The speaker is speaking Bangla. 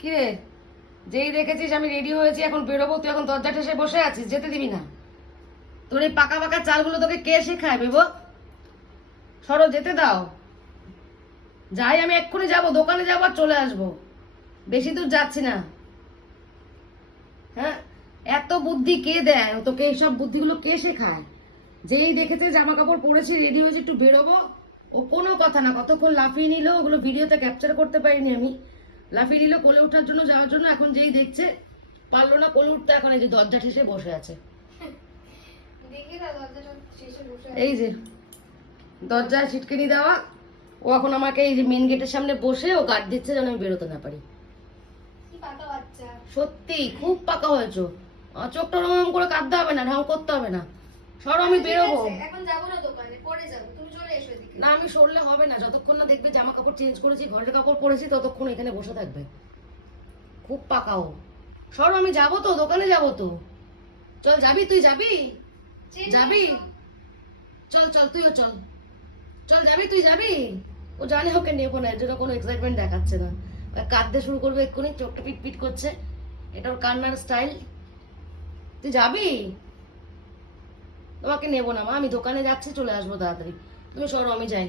কি রে, যেই দেখেছিস আমি রেডি হয়েছি এখন বেরোবো, তুই এখন দরজা ঠেসে বসে আছিস, যেতে দিবি না? তোর এই পাকা পাকা চালগুলো তোকে কে শেখায় বেবো? সরো, যেতে দাও। যাই, আমি এক্ষুনি যাবো, দোকানে যাবো আর চলে আসবো, বেশি দূর যাচ্ছি না। হ্যাঁ, এত বুদ্ধি কে দেয় তোকে? এইসব বুদ্ধিগুলো কে শেখায়? যেই দেখেছে জামা কাপড় পরেছি, রেডি হয়েছে, একটু বেরোবো, ও কোনো কথা না, কতক্ষণ লাফিয়ে নিল, ওগুলো ভিডিওতে ক্যাপচার করতে পারিনি আমি। লাফিয়ে নিল কোলে ওঠার জন্য, যাওয়ার জন্য, এখন যেই দেখছে পারলো না কোলে উঠতে, এখন এই যে দরজা ঠেসে বসে আছে। এই যে দরজা ছিটকেনি দেওয়া, ও এখন আমাকে এই যে মেন গেটের সামনে বসে ও গার্ড দিচ্ছে যেন আমি বেরোতে না পারি। সত্যি খুব পাকা হয়েছো, চোখটা ওরকম করে কাঁদতে হবে না, ঢং করতে হবে না। সরো, আমি বেরোবো। এখন যাবো না দোকানে, পরে যাবো, তুমি চলে এসো এদিকে। না, আমি সরলে হবে না, যতক্ষণ না দেখবে জামা কাপড় চেঞ্জ করেছি, ঘরের কাপড় পরেছি, ততক্ষণ এখানে বসে থাকবে। খুব পাকাও। সরো, আমি যাবো তো, দোকানে যাবো তো। চল, যাবি? তুই যাবি? যাবি? চল চল, তুইও চল। চল, যাবি? তুই যাবি? ও জানে ওকে নেবো না, এর জন্য কোনো এক্সাইটমেন্ট দেখাচ্ছে না। কাঁদতে শুরু করবে এক্ষুনি, চোখটা পিট পিট করছে, এটা ওর কান্নার স্টাইল। তুই যাবি? তোমাকে নেবো না মা, আমি দোকানে যাচ্ছি, চলে আসবো তাড়াতাড়ি। তুমি সরো, আমি যাই।